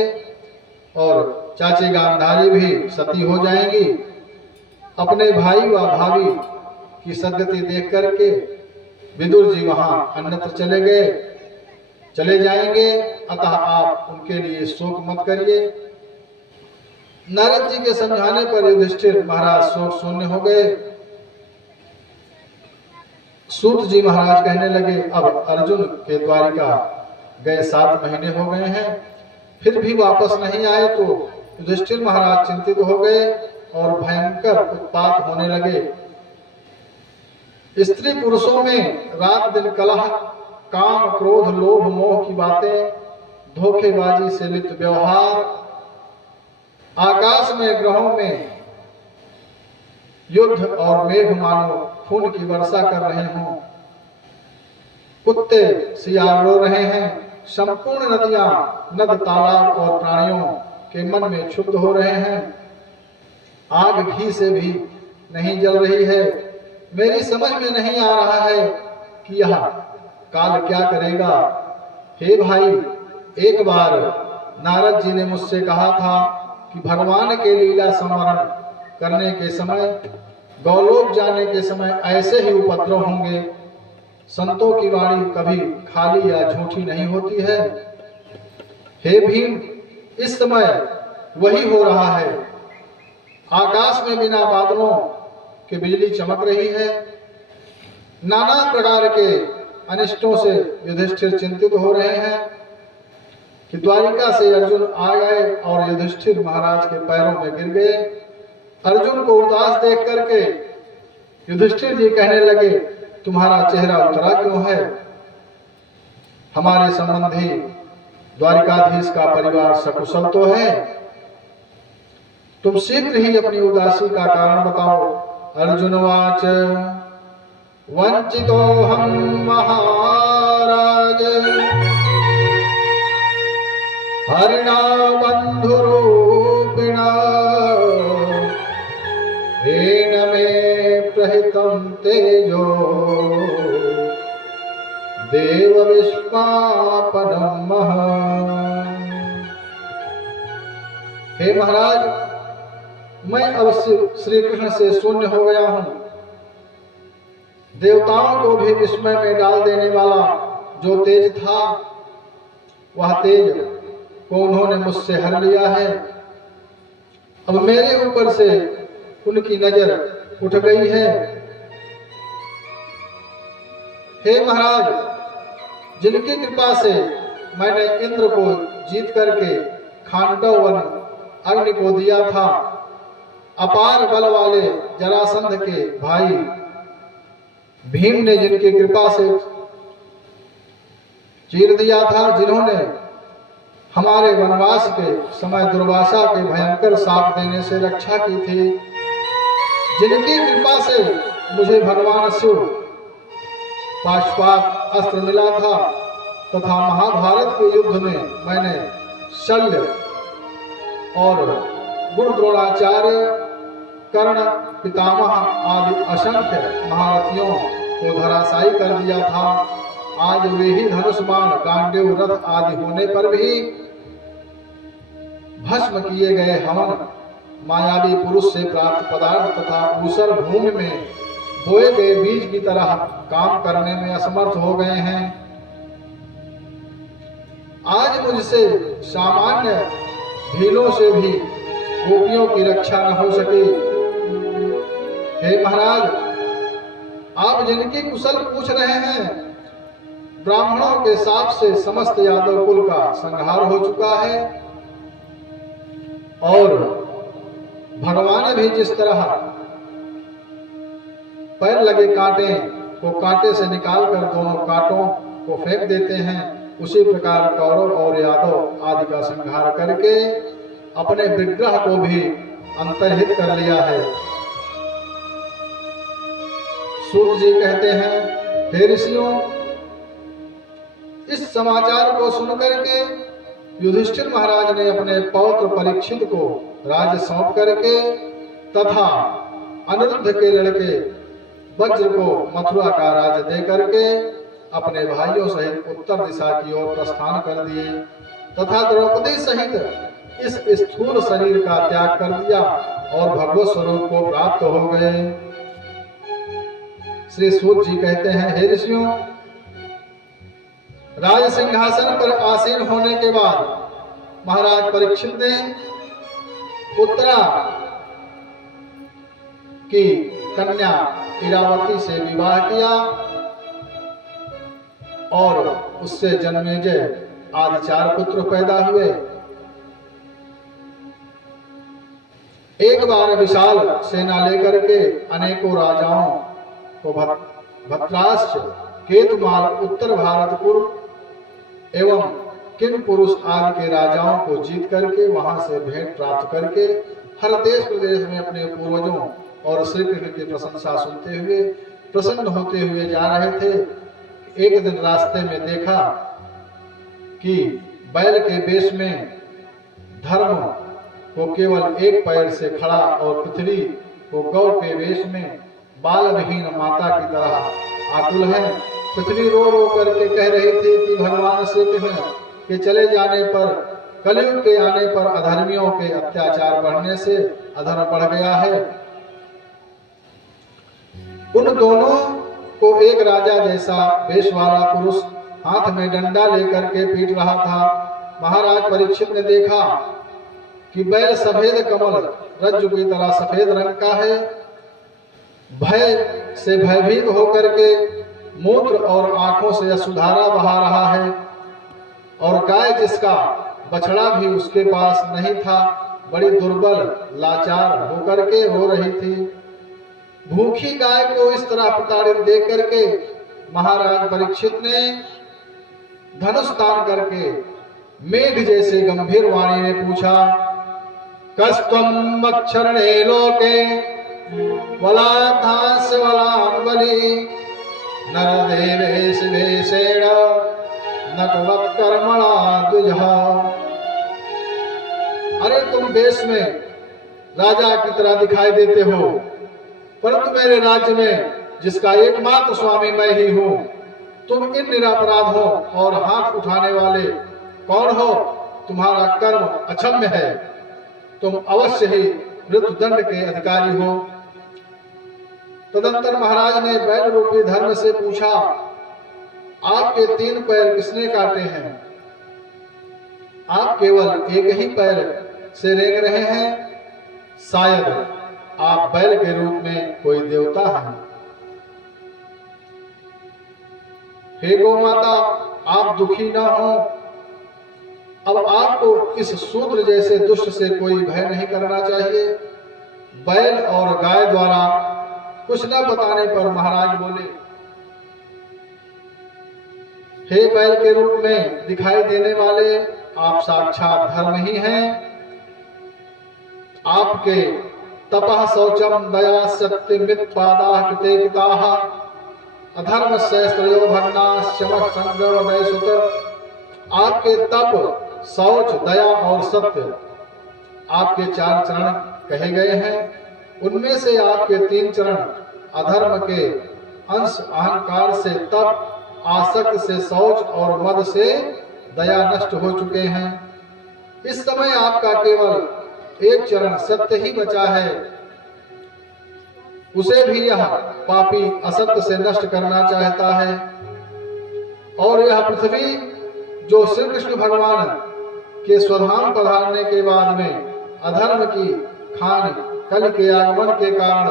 और चाची गांधारी भी सती हो जाएंगी। अपने भाई व भाभी की सदगति देख करके विदुर जी वहां अन्यत्र चले जाएंगे, अतः आप उनके लिए शोक मत करिए। नारद जी के समझाने पर युधिष्ठिर महाराज शोक शून्य हो गए। सूत जी महाराज कहने लगे, अब अर्जुन के द्वारिका गए 7 महीने हो गए हैं, फिर भी वापस नहीं आए। तो युधिष्ठिर महाराज चिंतित हो गए और भयंकर उत्पात होने लगे। स्त्री पुरुषों में रात दिन कलह, काम क्रोध लोभ मोह की बातें, धोखेबाजी से लिप्त व्यवहार, आकाश में ग्रहों में युद्ध और मेघ मानो खून की वर्षा कर रहे हों, कुत्ते सियार रो रहे हैं, संपूर्ण नदियां नद तालाब और प्राणियों के मन में क्षुब्ध हो रहे हैं, आग घी से भी नहीं जल रही है। मेरी समझ में नहीं आ रहा है कि यह काल क्या करेगा। हे भाई, एक बार नारद जी ने मुझसे कहा था कि भगवान के लीला स्मरण करने के समय, गौलोक जाने के समय ऐसे ही उपद्रव होंगे। संतों की वाणी कभी खाली या झूठी नहीं होती है। हे भीम, इस समय वही हो रहा है। आकाश में बिना बादलों के बिजली चमक रही है। नाना प्रकार के अनिष्टों से युधिष्ठिर चिंतित हो रहे हैं कि द्वारिका से अर्जुन आ गए और युधिष्ठिर महाराज के पैरों में गिर गए। अर्जुन को उदास देख करके युधिष्ठिर जी कहने लगे, तुम्हारा चेहरा उतरा क्यों है? हमारे संबंधी द्वारिकाधीश का परिवार सकुशल तो है? तुम शीघ्र ही अपनी उदासी का कारण बताओ। अर्जुनवाच वंचितो हम महाराज हरिणा बंधुरूपिणा येन मे प्रहितं तेजो देव विश्वापनं महम्। हे महाराज, मैं अवश्य श्री कृष्ण से शून्य हो गया हूं। देवताओं को भी विस्मय में डाल देने वाला जो तेज था, वह तेज को उन्होंने मुझसे हर लिया है। अब मेरे ऊपर से उनकी नजर उठ गई है। हे महाराज, जिनकी कृपा से मैंने इंद्र को जीत करके खांडव वन अग्नि को दिया था, अपार बल वाले जरासंध के भाई भीम ने जिनकी कृपा से चीर दिया था, जिन्होंने हमारे वनवास के समय दुर्वासा के भयंकर शाप देने से रक्षा की थी, जिनकी कृपा से मुझे भगवान शिव पाशुपात अस्त्र मिला था तथा महाभारत के युद्ध में मैंने शल्य और गुरु द्रोणाचार्य, कर्ण, पितामह आदि असंख्य महारथियों को धराशायी कर दिया था। आज वे ही धनुष्मान, गांडीव, रथ आदि होने पर भी भस्म किए गए हवन, मायावी पुरुष से प्राप्त पदार्थ तथा ऊसर भूमि में बोए गए बीज की तरह काम करने में असमर्थ हो गए हैं। आज मुझसे सामान्य भीलों से भी गोपियों की रक्षा न हो सके। हे महाराज, आप जिनकी कुशल पूछ रहे हैं, ब्राह्मणों के शाप से समस्त यादव कुल का संहार हो चुका है और भगवान भी जिस तरह पैर लगे कांटे को कांटे से निकालकर दोनों कांटों को फेंक देते हैं, उसी प्रकार कौरव और यादव आदि का संहार करके अपने विग्रह को भी अंतर्हित कर लिया है। सूत जी कहते हैं, हे ऋषियों, इस समाचार को सुनकर के युधिष्ठिर महाराज ने अपने पौत्र परीक्षित को राज्य सौंप करके तथा अनिरुद्ध के लड़के वज्र को मथुरा का राज्य दे करके अपने भाइयों सहित उत्तर दिशा की ओर प्रस्थान कर दिए तथा द्रौपदी सहित इस स्थूल शरीर का त्याग कर दिया और भगवत स्वरूप को प्राप्त हो गए। श्री सूत जी कहते हैं, हे ऋषियों, राज सिंहासन पर आसीन होने के बाद महाराज परीक्षित ने उत्तरा की कन्या इरावती से विवाह किया और उससे जन्मेजय आदि 4 पुत्र पैदा हुए। एक बार विशाल सेना लेकर के अनेकों राजाओं को भद्राश्च, केतुमाल, उत्तर भारतपुर एवं किम पुरुष आदि के राजाओं को जीत करके वहां से भेंट प्राप्त करके हर देश प्रदेश में अपने पूर्वजों और श्री कृष्ण की प्रशंसा सुनते हुए प्रसन्न होते हुए जा रहे थे। एक दिन रास्ते में देखा कि बैल के वेश में धर्म को केवल एक पैर से खड़ा और पृथ्वी को गौ के वेश में बाल विहीन माता की तरह आकुल है। पृथ्वी रो रो करके कह रही थी कि भगवान श्री कृष्ण के चले जाने पर, कलयुग के आने पर अधर्मियों के अत्याचार बढ़ने से अधर्म बढ़ गया है। उन दोनों को एक राजा जैसा वेश वाला पुरुष हाथ में डंडा लेकर के पीट रहा था। महाराज परीक्षित ने देखा कि बैल सफेद कमल रज्जु की तरह सफेद रंग का है। भय से भयभीत होकर के मूत्र और आंखों से असुधारा बहा रहा है और गाय जिसका बछड़ा भी उसके पास नहीं था, बड़ी दुर्बल लाचार होकर के रो रही थी। भूखी गाय को इस तरह प्रताड़ित देख करके महाराज परीक्षित ने धनुष तान करके मेघ जैसे गंभीर वाणी में पूछा, कस्तम अक्षरणे लोके वलाथास वलांबली नरदेवेश वेशेण नकवत कर्मणा तुझा। अरे तुम देश में राजा की तरह दिखाई देते हो, परंतु मेरे राज्य में जिसका एकमात्र स्वामी मैं ही हूँ, तुम इन निरपराधों और हाथ उठाने वाले कौन हो? तुम्हारा कर्म अक्षम्य है, तुम अवश्य ही मृत्युदंड के अधिकारी हो। तदंतर महाराज ने बैल रूपी धर्म से पूछा, आपके 3 पैर किसने काटे हैं? आप केवल एक ही पैर से रेंग रहे हैं, शायद आप बैल के रूप में कोई देवता हैं। हे गौ माता, आप दुखी ना हो। अब आपको इस शूद्र जैसे दुष्ट से कोई भय नहीं करना चाहिए। बैल और गाय द्वारा कुछ न बताने पर महाराज बोले, हे बैल के रूप में दिखाई देने वाले, आप साक्षात धर्म ही हैं। आपके तपः शौचम दया सत्य मित्पादाः कृतेकिताः अधर्म से स्त्रियो भग्नाश्चमः संग्रह सुत। आपके तप, शौच, दया और सत्य आपके 4 चरण कहे गए हैं। उनमें से आपके 3 चरण अधर्म के अंश अहंकार से तप, आसक्त से शौच और मद से दया नष्ट हो चुके हैं। इस समय आपका केवल एक चरण सत्य ही बचा है, उसे भी यह पापी असत्य से नष्ट करना चाहता है। और यह पृथ्वी जो श्री कृष्ण भगवान के स्वधाम पधारने के बाद में अधर्म की खान कल के आगमन के कारण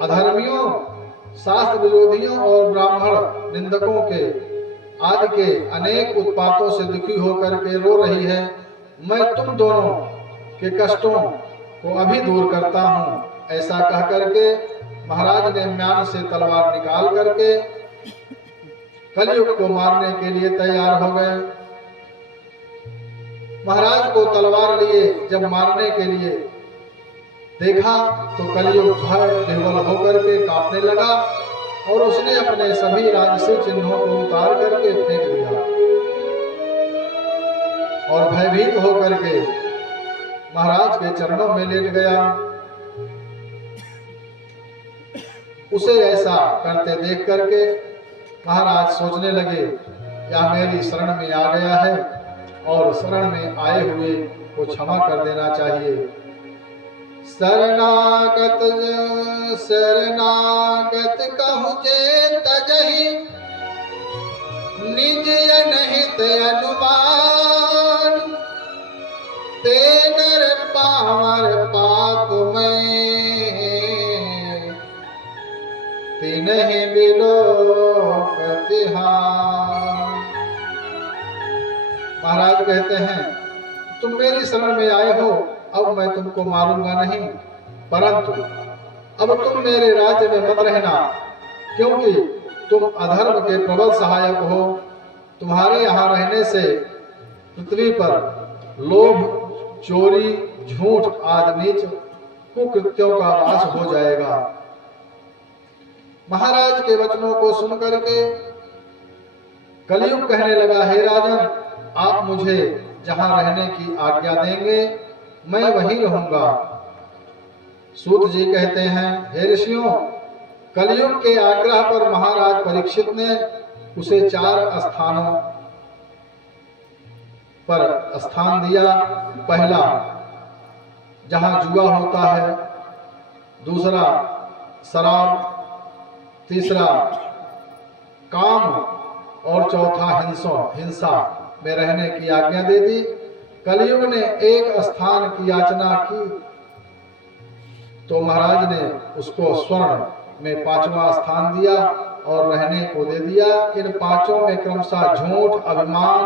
अधर्मियों, शास्त्र विरोधियों और ब्राह्मण निंदकों के आदि के अनेक उत्पातों से दुखी होकर के रो रही है। मैं तुम दोनों के कष्टों को अभी दूर करता हूँ। ऐसा कह करके महाराज ने म्यान से तलवार निकाल करके कलयुग को मारने के लिए तैयार हो गए। महाराज को तलवार लिए जब मारने के लिए देखा तो कलयुग भय विह्वल होकर के कांपने लगा और उसने अपने सभी राजसी चिन्हों को उतार करके फेंक दिया और भयभीत होकर के महाराज के चरणों में लेट गया। उसे ऐसा करते देख करके महाराज सोचने लगे, यह मेरी शरण में आ गया है और शरण में आए हुए को क्षमा कर देना चाहिए। शरणागत कहु जे तजहि, निज अनहित अनुमान, ते नर पावर पाप में, तिन्हि विलोकति हार। महाराज कहते हैं, तुम मेरी शरण में आए हो, अब मैं तुमको मारूंगा नहीं, परंतु अब तुम मेरे राज्य में मत रहना, क्योंकि तुम अधर्म के प्रबल सहायक हो। तुम्हारे यहाँ रहने से पृथ्वी पर लोभ, चोरी, झूठ आदि नीच कुकृत्यों का वास हो जाएगा। महाराज के वचनों को सुन करके कलयुग कहने लगा, हे राजन, आप मुझे जहां रहने की आज्ञा देंगे मैं वहीं रहूंगा। सूत जी कहते हैं, हे ऋषियों, कलयुग के आग्रह पर महाराज परीक्षित ने उसे 4 स्थानों पर स्थान दिया। पहला, जहां जुआ होता है, दूसरा शराब, तीसरा काम और चौथा हिंसा में रहने की आज्ञा दे दी। कलयुग ने एक स्थान की याचना की तो महाराज ने उसको स्वर्ण में 5वां स्थान दिया और रहने को दे दिया। इन 5 में क्रमशः झूठ, अभिमान,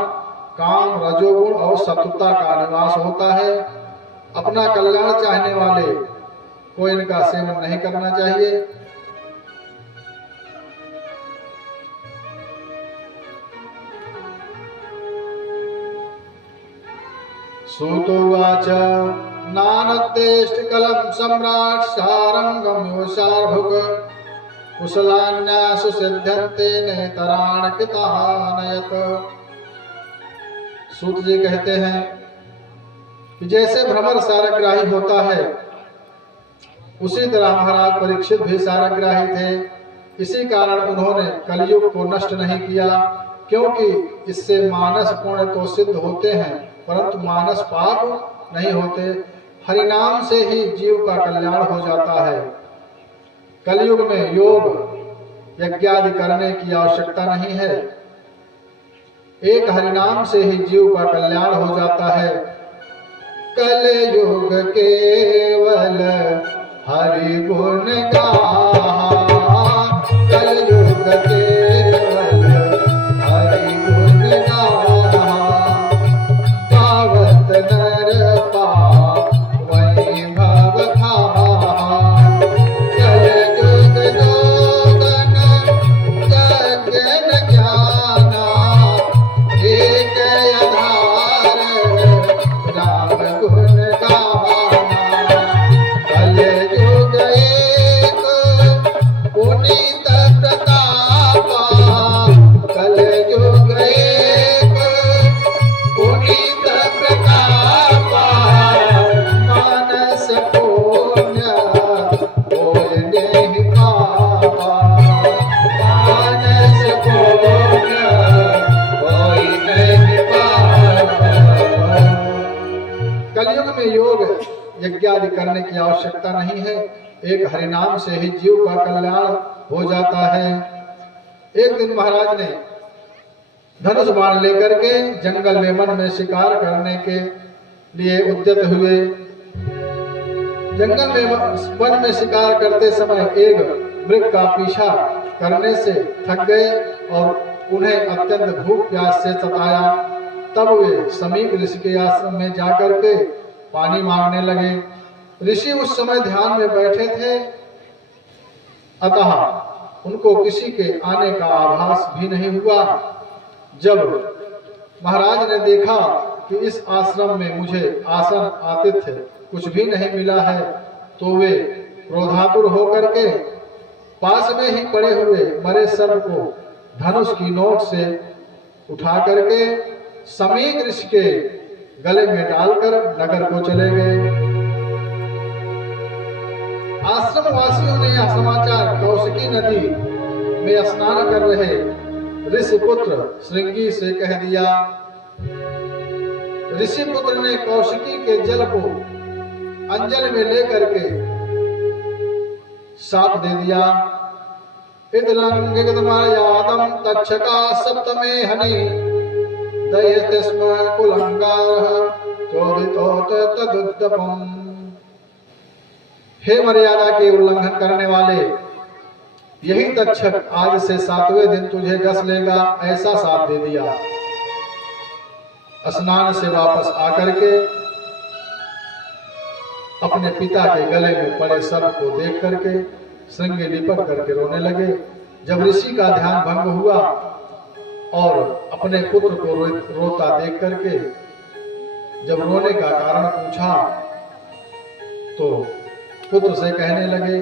काम, रजोगुण और शत्रुता का निवास होता है। अपना कल्याण चाहने वाले को इनका सेवन नहीं करना चाहिए। सूतोवाच नानद्देष्टिकलं सम्राट् सारंगं सार्भुक कुशलान्यासु सिद्ध्यन्ते नेतरान् कृतानयत। सूत जी कहते हैं कि जैसे भ्रमर सारग्राही होता है, उसी तरह महाराज परीक्षित भी सारग्राही थे। इसी कारण उन्होंने कलयुग को नष्ट नहीं किया, क्योंकि इससे मानस पुण्य तो सिद्ध होते हैं परंतु मानस पाप नहीं होते। हरिनाम से ही जीव का कल्याण हो जाता है। कलयुग में योग यज्ञादि करने की आवश्यकता नहीं है, एक हरिनाम से ही जीव का कल्याण हो जाता है। कलयुग केवल हरि गुण गाहा, कलयुग केवल हरि गुण गाहा, गावत नर पावै भव खाहा। कलयुग जोगन जगन ज्ञाना, एक आधार राम गुण गाना। कलयुग एक पुनीत प्रतापा, कलयुग एक पुनीत प्रतापा, मानस पुण्य होय नहीं पावा, मानस पुण्य होय नहीं पावा। कलयुग में योग यज्ञादि करने की आवश्यकता नहीं है, एक हरिनाम से ही जीव का कल्याण हो जाता है। एक दिन महाराज ने धनुष बाण लेकर के जंगल में वन में शिकार करने के लिए उद्यत हुए। जंगल में वन में शिकार करते समय एक मृग का पीछा करने से थक गए और उन्हें अत्यंत भूख प्यास से सताया। तब वे समीप ऋषि के आश्रम में जाकर के पानी मांगने लगे। ऋषि उस समय ध्यान में बैठे थे, अतः उनको किसी के आने का आभास भी नहीं हुआ। जब महाराज ने देखा कि इस आश्रम में मुझे आसन आतिथ्य कुछ भी नहीं मिला है, तो वे क्रोधातुर होकर के पास में ही पड़े हुए मरे सर्प को धनुष की नोक से उठा करके समीप ऋषि के गले में डालकर नगर को चले गए। आश्रम वासियों ने यह समाचार कौशिकी नदी में स्नान कर रहे ऋषि पुत्र श्रृंगी से कह दिया। ऋषि पुत्र ने कौशिकी के जल को अंजल में लेकर के साप दे दिया। इदलंगिगदमर्यादं तक्षका सप्तमे हनि दयते स्म कुलंगारः चोदितोत तदुद्दपम्। हे मर्यादा के उल्लंघन करने वाले, यही तक्षक आज से 7वें दिन तुझे डस लेगा, ऐसा साप दे दिया। स्नान से वापस आकर के अपने पिता के गले में पड़े सर्प को देख करके श्रृंगी लिपट करके रोने लगे। जब ऋषि का ध्यान भंग हुआ और अपने पुत्र को रोता देख करके जब रोने का कारण पूछा तो पुत्र से कहने लगे,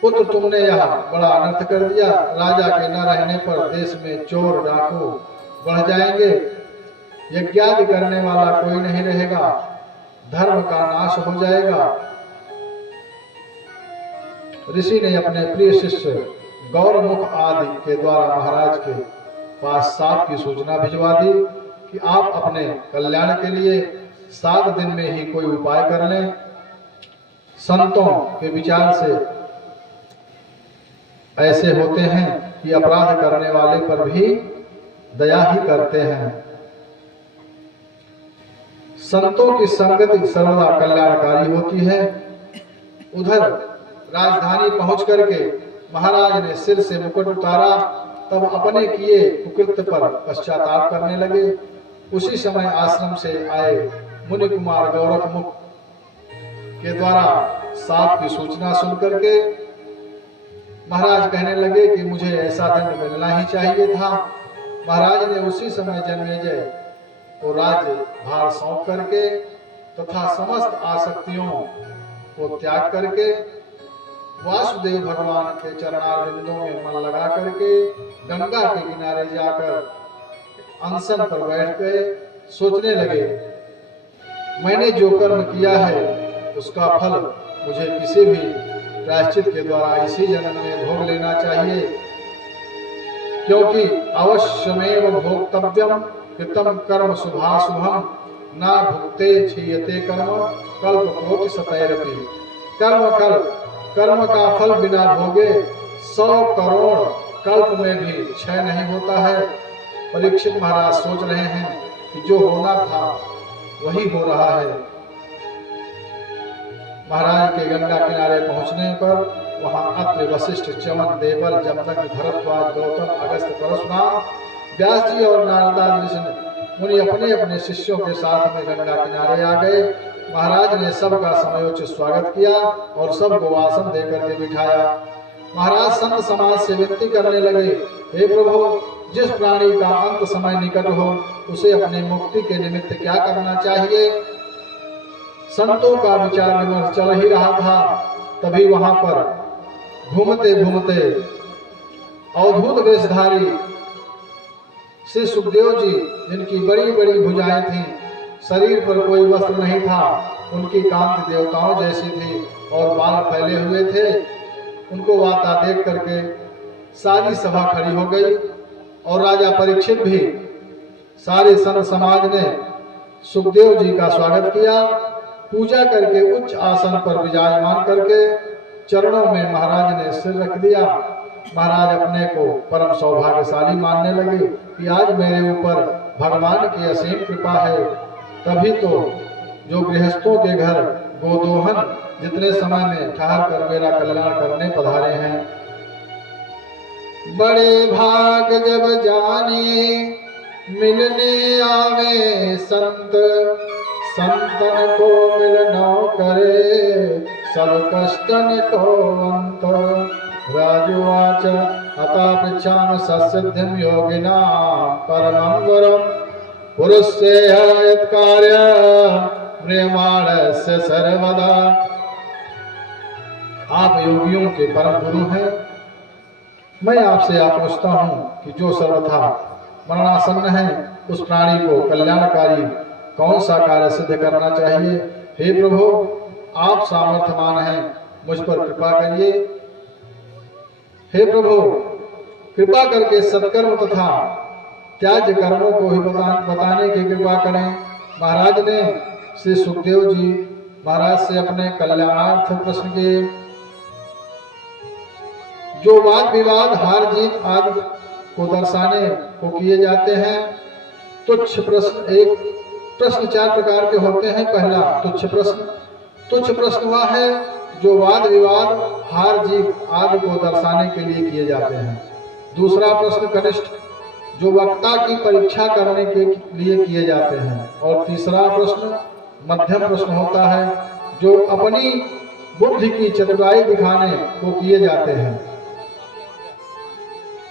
पुत्र तुमने यह बड़ा अनर्थ कर दिया। राजा के न रहने पर देश में चोर डाकू बढ़ जाएंगे, यज्ञादि करने वाला कोई नहीं रहेगा, धर्म का नाश हो जाएगा। ऋषि ने अपने प्रिय शिष्य गौरमुख आदि के द्वारा महाराज के पास साप की सूचना भिजवा दी कि आप अपने कल्याण के लिए 7 दिन में ही कोई उपाय कर लें। संतों के विचार से ऐसे होते हैं कि अपराध करने वाले पर भी दया ही करते हैं। संतों की संगति सर्वदा कल्याणकारी होती है। उधर राजधानी पहुंच करके महाराज ने सिर से मुकुट उतारा, तब अपने किए कुकृत्य पर पश्चाताप करने लगे। उसी समय आश्रम से आए मुनि कुमार गौरखमुख के द्वारा साप की सूचना सुन करके महाराज कहने लगे कि मुझे ऐसा दंड मिलना ही चाहिए था। महाराज ने उसी समय जन्मेजय को राज्य भार सौंप करके तथा समस्त आसक्तियों को त्याग करके वासुदेव भगवान के चरणारविंदों में मन लगा करके गंगा के किनारे जाकर अनशन पर बैठ गए। सोचने लगे, मैंने जो कर्म किया है उसका फल मुझे किसी भी प्रायश्चित के द्वारा इसी जन्म में भोग लेना चाहिए, क्योंकि अवश्यमेव भोक्तव्यम कृतम कर्म शुभाशुभम न भुक्ते क्षीयते कर्म कल्प कोटि शतैरपि। कर्म का फल बिना भोगे 100 करोड़ कल्प में भी क्षय नहीं होता है। परीक्षित महाराज सोच रहे हैं कि जो होना था वही हो रहा है। महाराज के गंगा किनारे पहुंचने पर वहां अत्रि, वशिष्ठ, च्यवन, देवल, जमदग्नि, भरद्वाज, गौतम, अगस्त्य, परशुराम, व्यास जी और नारदादि ऋषि मुनि अपने अपने शिष्यों के साथ में गंगा किनारे आ गए। महाराज ने सबका समयोचित स्वागत किया और सबको आसन देकर के बिठाया। महाराज संत समाज से विनती करने लगे, हे प्रभु, जिस प्राणी का अंत समय निकट हो उसे अपनी मुक्ति के निमित्त क्या करना चाहिए। संतों का विचार विमर्श चल ही रहा था, तभी वहां पर घूमते घूमते अवधूत वेशधारी श्री सुखदेव जी, जिनकी बड़ी बड़ी भुजाएं थीं, शरीर पर कोई वस्त्र नहीं था, उनकी कांति देवताओं जैसी थी और बाल फैले हुए थे, उनको आता देख करके सारी सभा खड़ी हो गई और राजा परीक्षित भी, सारे संत समाज ने सुखदेव जी का स्वागत किया। पूजा करके उच्च आसन पर विराजमान करके चरणों में महाराज ने सिर रख दिया। महाराज अपने को परम सौभाग्यशाली मानने लगे कि आज मेरे ऊपर भगवान की असीम कृपा है। तभी तो जो गृहस्थों के घर गोदोहन जितने समय में ठहर कर मेरा कल्याण करने पधारे हैं। बड़े भाग जब जाने मिलने आवे संत, संतन को मिल न करे सब कष्टन को अंत। राजुवाच अता पृच्छाम ससिद्धिं योगिना परमं गुरुं पुरुषस्य यत्कार्य म्रियमाणस्य सर्वदा। आप योगियों के परम गुरु हैं। मैं आपसे पूछता हूँ कि जो सर्वथा मरणासन्न है उस प्राणी को कल्याणकारी कौन सा कार्य सिद्ध करना चाहिए। हे प्रभु, आप सामर्थ्यवान हैं, मुझ पर कृपा करिए। हे प्रभु, कृपा करके सत्कर्म तथा त्याज्य कर्मों को ही बताने की कृपा करें। महाराज ने श्री सुखदेव जी महाराज से अपने कल्याणार्थ प्रश्न किए। जो वाद विवाद हार जीत आदि को दर्शाने को किए जाते हैं, तुच्छ प्रश्न एक प्रश्न 4 प्रकार के होते हैं। पहला तुच्छ प्रश्न। तुच्छ प्रश्न वह है जो वाद विवाद हार जीत आदि को दर्शाने के लिए किए जाते हैं। दूसरा प्रश्न कनिष्ठ, जो वक्ता की परीक्षा करने के लिए किए जाते हैं। और तीसरा प्रश्न मध्यम प्रश्न होता है, जो अपनी बुद्धि की चतुराई दिखाने को किए जाते हैं।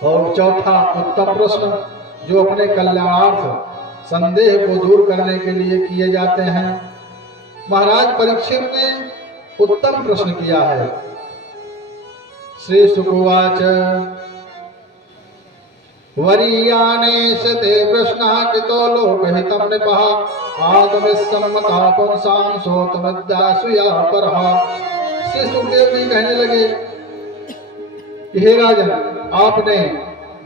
और चौथा उत्तम प्रश्न, जो अपने कल्याणार्थ संदेह को दूर करने के लिए किए जाते हैं। महाराज परीक्षित ने उत्तम प्रश्न किया है। श्री सुकुवाच वरीयानेश ते प्रश्नः कितो लोकहितं नृपः आत्मसम्मता पुंसां सोतमद्यासुया परः। श्री सुखदेव जी कहने लगे, हे राजन, आपने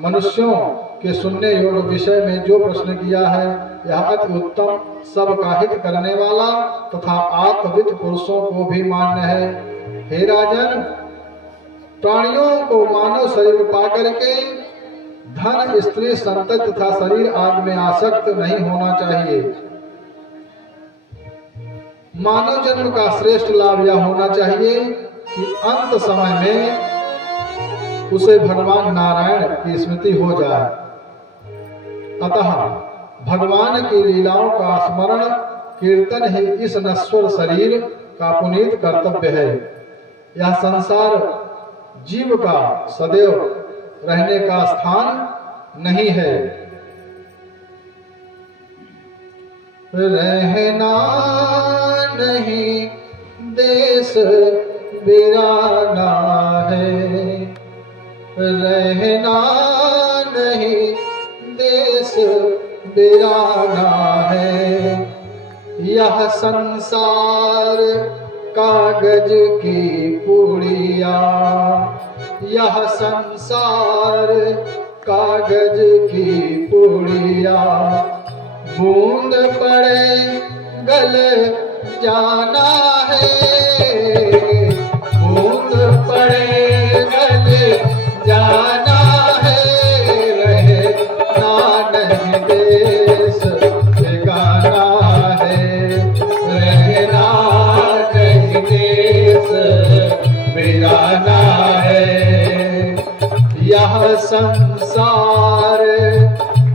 मनुष्यों के सुनने योग्य विषय में जो प्रश्न किया है, यह अति उत्तम, सबका हित करने वाला तथा आत्मविद पुरुषों को भी मान्य है। हे राजन, प्राणियों को मानव शरीर पाकर के धन, स्त्री, संतति तथा शरीर आदि में आसक्त नहीं होना चाहिए। मानव जन्म का श्रेष्ठ लाभ यह होना चाहिए कि अंत समय में उसे भगवान नारायण की स्मृति हो जाए। अतः भगवान की लीलाओं का स्मरण कीर्तन ही इस नश्वर शरीर का पुनीत कर्तव्य है। यह संसार जीव का सदैव रहने का स्थान नहीं है। रहना नहीं देश बिराना है, रहना नहीं देश बिराना है। यह संसार कागज की पुड़िया, यह संसार कागज की पुड़िया। बूंद पड़े गल जाना है, बूंद पड़े गल जाना है। रहना नहीं देश बेगाना है, रहना नहीं देश बेगाना है। यह संसार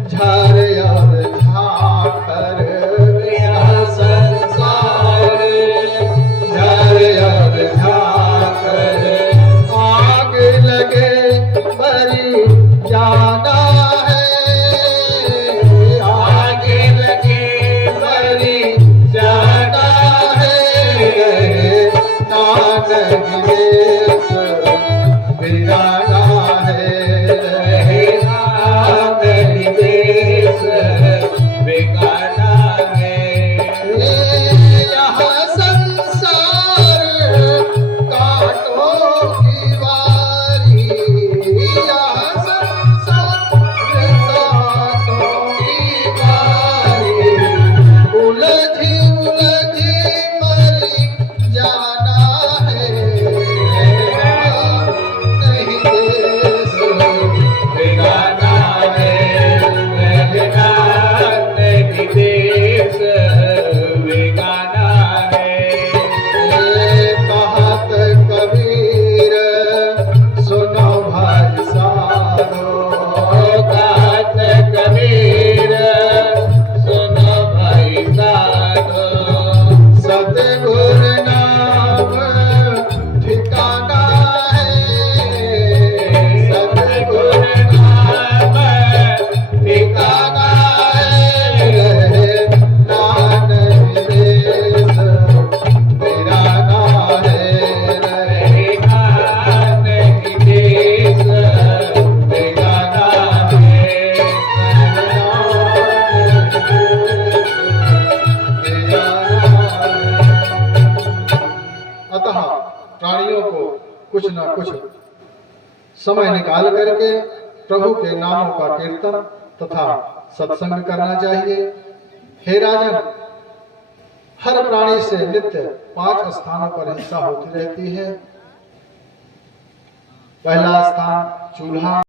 झर और झाकर, यह संसार झर और झाकर। आग लगे मरी जाना है, आग लगे मरी जाना है। नानक देश बिराना है, नानक देश बिगाना है। यह संसार कांटों की वारी, यह संसार कांटों की वारी। उलझी उलझी मरी जाना है, कुछ न कुछ समय निकाल करके प्रभु के नामों का कीर्तन तथा सत्संग करना चाहिए। हे राजन, हर प्राणी से नित्य 5 स्थानों पर हिंसा होती रहती है। पहला स्थान चूल्हा,